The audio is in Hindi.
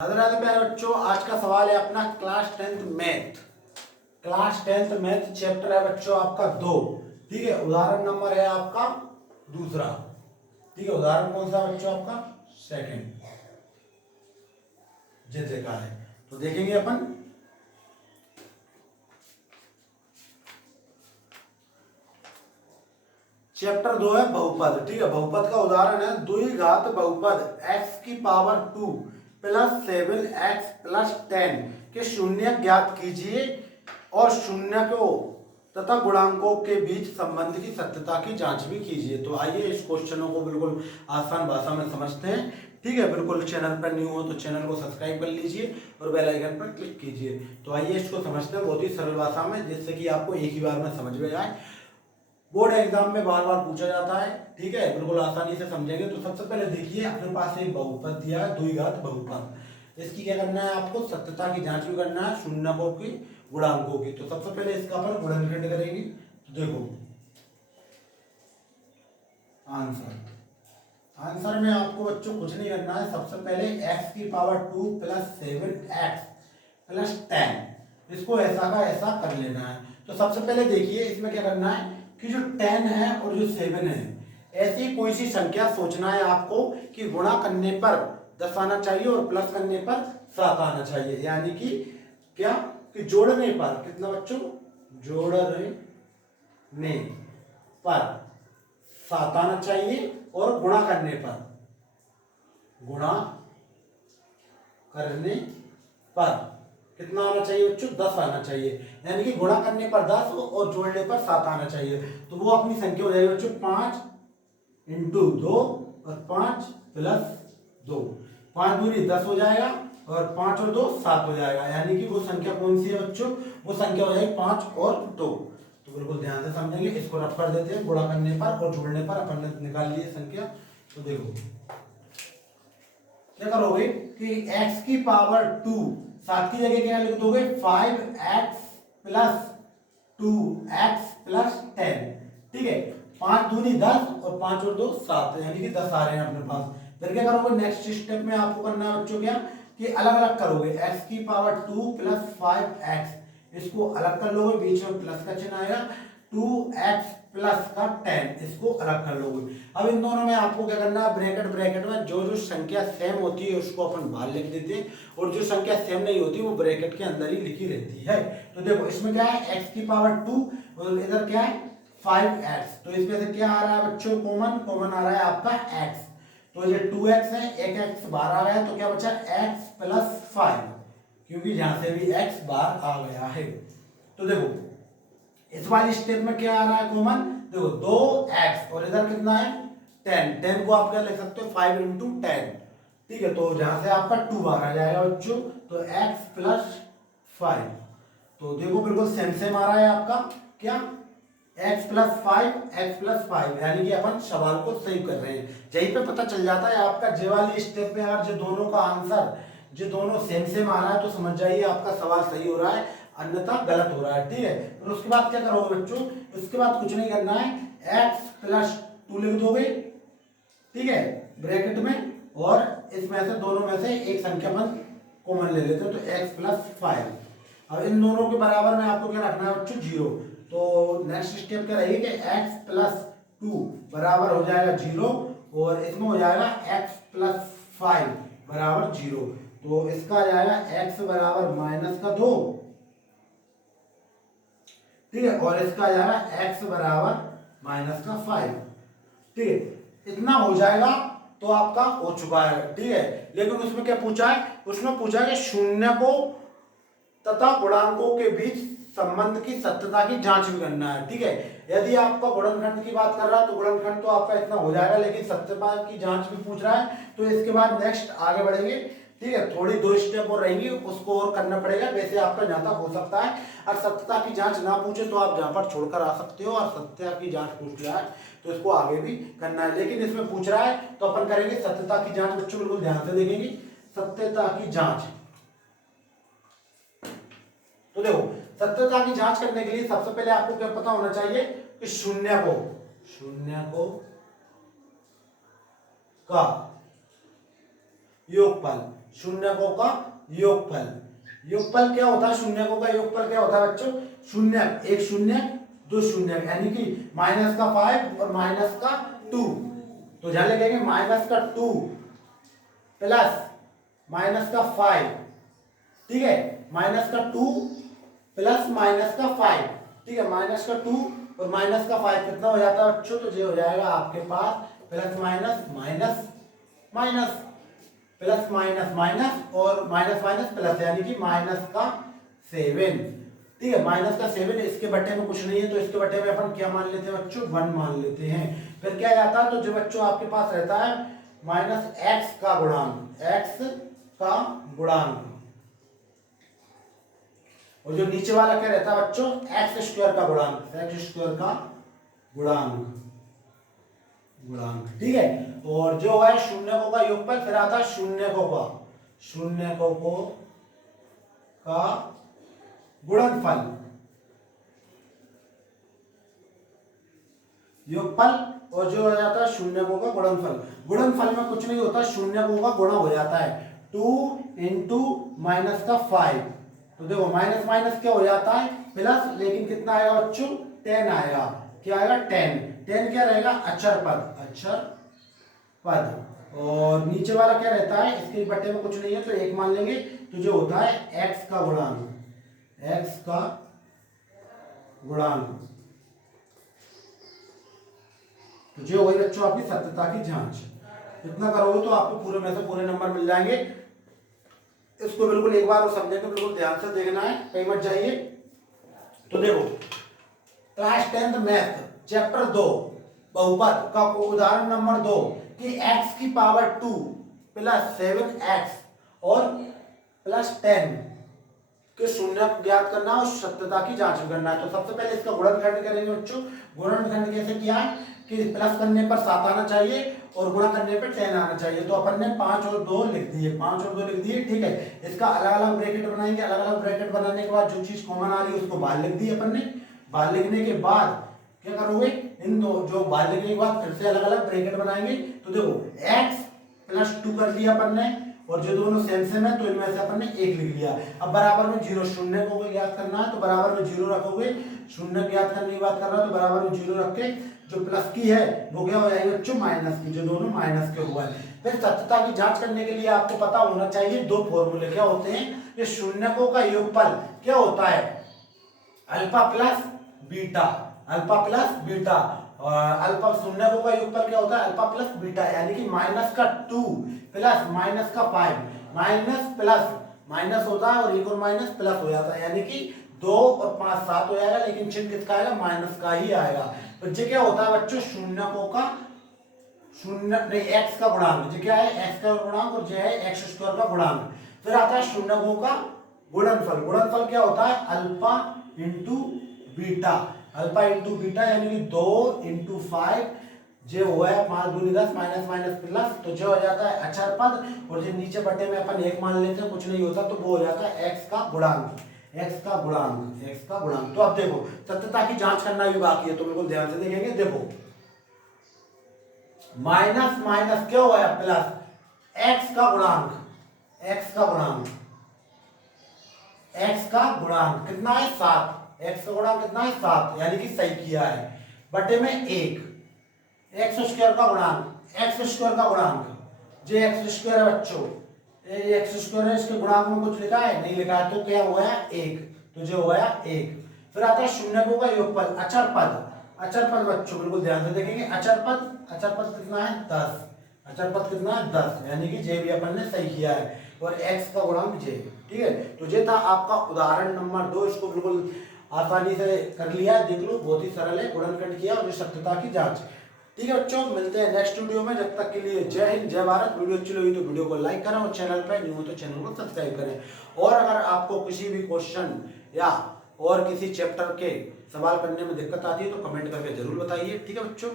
राधे राधे प्यारे बच्चों, आज का सवाल है अपना class 10th math. Class 10th math chapter है बच्चों आपका 2। ठीक है, उदाहरण नंबर है आपका दूसरा। ठीक है, उदाहरण कौन सा बच्चों आपका सेकंड जैसे का है। तो देखेंगे अपन चैप्टर 2 है बहुपद। ठीक है, बहुपद का उदाहरण है द्विघात बहुपद x की पावर 2 प्लस 7x प्लस 10 के शून्य ज्ञात कीजिए और शून्य को तथा गुणांकों के बीच संबंध की सत्यता की जांच भी कीजिए। तो आइए इस क्वेश्चनों को बिल्कुल आसान भाषा में समझते हैं। ठीक है, बिल्कुल चैनल पर न्यू हो तो चैनल को सब्सक्राइब कर लीजिए और बेल आइकन पर क्लिक कीजिए। तो आइए इसको समझते हैं बहुत ही सरल भाषा में, जिससे कि आपको एक ही बार में समझ में आए। बोर्ड एग्जाम में बार बार पूछा जाता है। ठीक है, बिल्कुल आसानी से समझेंगे। तो सबसे पहले देखिए, अपने पास एक बहुपद दिया है द्विघात बहुपद। इसकी क्या करना है, आपको सत्यता की जांच भी करना है, शून्यकों की गुणांकों की। तो सबसे पहले इसका अपन गुणनखंड करेंगे। तो देखो आंसर में आपको बच्चों कुछ नहीं करना है। सबसे पहले x की पावर 2 प्लस 7x प्लस 10 इसको ऐसा का ऐसा कर लेना है। तो सबसे पहले देखिए इसमें क्या करना है कि जो 10 है और जो 7 है, ऐसी कोई सी संख्या सोचना है आपको कि गुणा करने पर 10 आना चाहिए और प्लस करने पर 7 आना चाहिए। यानी कि क्या कि जोड़ने पर कितना बच्चों, जोड़ने पर 7 आना चाहिए और गुणा करने पर कितना आना चाहिए बच्चों, 10 आना चाहिए। यानी कि गुणा करने पर 10 और जोड़ने पर 7 आना चाहिए। तो वो अपनी संख्या हो जाएगी बच्चों 5 इंटू 2 और 5 प्लस 2। 5 दूनी 10 हो जाएगा और 5 और 2 7 हो जाएगा। यानी कि वो संख्या कौन सी है बच्चों, वो संख्या हो जाएगी 5 और 2। तो बिल्कुल ध्यान से समझेंगे। इसको रफ कर देते हैं। गुणा करने पर और जोड़ने पर अपन ने निकाल लिए संख्या। तो देखो क्या करोगे कि x की पावर 2 7 की जगह क्या लिख दोगे 5x प्लस 2x प्लस 10। ठीक है, 5 दूनी 10 और 5 और 2 7, यानी कि 10 आ रहे हैं अपने पास। फिर क्या करोगे, नेक्स्ट स्टेप में आपको करना है बच्चों क्या कि अलग अलग करोगे। x की पावर 2 प्लस 5x इसको अलग कर लोगे, बीच में प्लस का चिन्ह आएगा। 2x प्लस का 10 इसको अलग कर लोगे। अब इन दोनों में आपको क्या करना है, ब्रैकेट में जो जो संख्या सेम होती है उसको अपन बाहर लिख देते हैं और जो संख्या सेम नहीं होती वो ब्रैकेट के अंदर ही लिखी रहती है। तो देखो इसमें क्या है, x की पावर 2 और इधर क्या है 5x। तो इसमें से क्या आ रहा है बच्चों, कॉमन आ रहा है आपका x। तो ये 2x है, एक x बाहर आ रहा है, तो क्या बचा x प्लस 5, क्योंकि यहां से भी x बाहर आ गया है। तो देखो इस वाली स्टेप में क्या आ रहा है कॉमन, देखो 2x और इधर कितना है 10 को आप क्या लिख सकते हो 5 इंटू 10। ठीक है, तो जहां से आपका 2 बाहर आ जाएगा बच्चों, तो x प्लस 5। तो देखो बिल्कुल सेम आ रहा है आपका क्या x प्लस 5, यानी कि अपन सवाल को सही कर रहे हैं। यहीं पे पता चल जाता है आपका जे वाली स्टेप में अगर जो दोनों का आंसर जो दोनों सेम आ रहा है तो समझ जाइए आपका सवाल सही हो रहा है, अन्यथा गलत हो रहा है। ठीक है, फिर उसके बाद क्या करोगे बच्चों, उसके बाद कुछ नहीं करना है, x प्लस 2 लिख दोगे। ठीक है, ब्रैकेट में, और इसमें से दोनों में से एक संख्या अपन कॉमन ले लेते हैं, तो x प्लस 5। अब इन दोनों के बराबर में आपको क्या रखना है बच्चों 0। तो नेक्स्ट स्टेप क्या रहेगी कि x प्लस 2 बराबर हो जाएगा 0 और इसमें हो जाएगा x प्लस 5 बराबर 0। तो इसका आ जाएगा x बराबर -2। ठीक है, और इसका आ जाएगा x बराबर -5। ठीक है, इतना हो जाएगा तो आपका हो चुका है। ठीक है, लेकिन उसमें क्या पूछा है, उसमें पूछा है कि शून्य को तथा गुणांकों के बीच संबंध की सत्यता की जांच भी करना है। ठीक है, यदि आपका गुणनखंड की बात कर रहा है तो गुणनखंड तो आपका इतना हो जाएगा, लेकिन सत्यता की जांच भी पूछ रहा है, तो इसके बाद नेक्स्ट आगे बढ़ेंगे। ठीक है, थोड़ी 2 स्टेप और रहेंगी, उसको और करना पड़ेगा। वैसे आपका जहां तक हो सकता है, और सत्यता की जांच ना पूछे तो आप जहां पर छोड़कर आ सकते हो, और सत्यता की जांच पूछ लिया है तो इसको आगे भी करना है। लेकिन इसमें पूछ रहा है तो अपन करेंगे सत्यता की जांच। बच्चों बिल्कुल ध्यान से देखेंगे सत्यता की जांच। तो देखो सत्यता की जांच करने के लिए सबसे पहले आपको क्या पता होना चाहिए कि शून्य को का योगफल शून्यकों का योगफल। योगफल क्या होता है, शून्यकों का योगफल क्या होता है बच्चों, शून्य, एक शून्य दो शून्य, यानी कि माइनस का 5 और माइनस का 2। तो ध्यान रखेंगे माइनस का 2 प्लस माइनस का 5, ठीक है, माइनस का 2 प्लस माइनस का 5, ठीक है, माइनस का 2 और माइनस का 5 कितना हो जाता है बच्चों, तो ये हो जाएगा आपके पास plus minus minus minus plus minus minus और माइनस माइनस प्लस, यानी कि माइनस का 7, ठीक है, माइनस का 7। इसके बट्टे में कुछ नहीं है तो इसके बट्टे में अपन क्या मान लेते हैं बच्चों, 1 मान लेते हैं। फिर क्या जाता है, तो जो बच्चों आपके पास रहता है माइनस एक्स का गुणांक, एक्स का गुणांक, और जो नीचे वाला क्या रहता है बच्चों, एक्स स्क्वायर का गुणांक, एक्स स्क्वायर का गुणांक, ठीक है। और जो है शून्यकों का योगफल, फिर आता है शून्यकों का गुणनफल, योगफल, और जो हो जाता है शून्यकों का गुणनफल। गुणनफल में कुछ नहीं होता, शून्यकों का गुणा हो जाता है, 2 इंटू माइनस का 5, तो देखो माइनस माइनस क्या हो जाता है प्लस, लेकिन कितना आएगा बच्चों, 10 आएगा, क्या आएगा 10, 10 क्या रहेगा, अक्षर पद, और नीचे वाला क्या रहता है, इसके बट्टे में कुछ नहीं है तो 1 मान लेंगे, तो जो होता है एक्स का गुणांक, एक्स का गुणांक, तो जो वही बच्चों आपकी सत्यता की जांच। इतना करोगे तो आपको पूरे में से पूरे नंबर मिल जाएंगे। इसको बिल्कुल एक बार समझेंगे, बिल्कुल ध्यान से देखना है, कहीं मत जाइए। तो देखो क्लास 10th मैथ चैप्टर 2 बहुपद का उदाहरण नंबर 2 कि x की पावर 2 प्लस 7x और प्लस 10 के शून्य ज्ञात करना और सत्यता की जांच करना है। तो सबसे पहले इसका गुणनखंड करेंगे बच्चों। गुणनखंड कैसे किया है कि प्लस करने पर 7 आना चाहिए और गुणा करने पर 10 आना चाहिए। तो अपन ने 5 और 2 लिख दिए, 5 और 2 लिख दिए, ठीक है। इसका अलग अलग ब्रैकेट बनाएंगे, अलग अलग ब्रैकेट बनाने के बाद जो चीज कॉमन आ रही है उसको बाहर लिख दी अपन ने। बाहर लिखने के बाद क्या करोगे, इन दो जो बाहर लिखने के बाद फिर से अलग अलग ब्रैकेट बनाएंगे। तो देखो x प्लस 2 कर दिया अपन ने, और जो दोनों सेम है तो इनमें से अपन ने 1 लिख लिया। अब बराबर में 0, शून्य को ज्ञात करना है तो बराबर में 0 रखोगे, शून्य ज्ञात करने की बात कर रहा है तो बराबर में 0 रख के जो प्लस की है वो क्या हो जाएगी बच्चों, माइनस की, जो दोनों माइनस के हुआ है। फिर सत्यता की जांच करने के लिए आपको पता होना चाहिए 2 फॉर्मूले क्या होते हैं। ये शून्यकों का योगफल क्या होता है, alpha plus beta, alpha plus beta, और अल्फा शून्यकों का योगफल क्या होता है, अल्फा प्लस बीटा, यानी कि माइनस का 2 प्लस माइनस का 5, माइनस प्लस माइनस होता है और एक और माइनस प्लस हो जाता है, यानी कि 2 और 5 7 हो जाएगा, लेकिन चिन्ह किसका आएगा, माइनस का ही आएगा। तो ये क्या होता है बच्चों, शून्यकों का शून्य नहीं एक्स का गुणांक, ये क्या है एक्स का गुणांक, और ये है एक्स स्क्वायर का गुणांक। फिर आता है शून्यकों का गुणनफल। गुणनफल क्या होता है, alpha into beta, alpha into beta, यानी कि 2 इंटू 5, जो हुआ है 5 दूनी 10 माइनस माइनस प्लस, तो जो हो जाता है अक्षर पद, और जो नीचे बट्टे में अपन 1 मान लेते हैं, कुछ नहीं होता तो वो हो जाता है एक्स का गुणांक, एक्स का गुणांक, एक्स का गुणांक। तो अब देखो सत्यता की जांच करना भी बाकी है, तो बिल्कुल ध्यान से देखेंगे। देखो माइनस माइनस क्या हुआ है प्लस, एक्स का गुणांक, एक्स का गुणांक, एक्स का गुणांक कितना है 7, एक्स का गुणांक कितना है 7, यानी कि सही किया है। बटे में 1, एक्स स्क्वायर का गुणांक, एक्स स्क्वायर का गुणांक, जे एक्स स्क्वायर है बच्चों, एक्स स्क्वायर है, इसके गुणांक में कुछ लिखा है नहीं लिखा है, तो क्या हुआ है 1, तो जो हुआ है 1। फिर आता है शून्यकों का योगफल, अचर पद, अचर पद बच्चों बिल्कुल ध्यान से देखेंगे। अचर पद कितना है 10, अचर पद कितना है 10, यानी कि जे भी अपन ने सही किया है, और x का गुणांक जे, ठीक है। तो ये था आपका उदाहरण नंबर 2, इसको बिल्कुल आसानी से कर लिया, देख लो बहुत ही सरल है, गुणनखंड किया और सत्यता की जांच। ठीक है बच्चों, मिलते हैं नेक्स्ट वीडियो में, जब तक के लिए जय हिंद जय भारत। वीडियो अच्छी लगी तो वीडियो को लाइक करें, और चैनल पर न्यू हो तो चैनल को सब्सक्राइब करें। और अगर आपको किसी भी क्वेश्चन या और किसी चैप्टर के सवाल करने में दिक्कत आती है तो कमेंट करके जरूर बताइए। ठीक है बच्चों।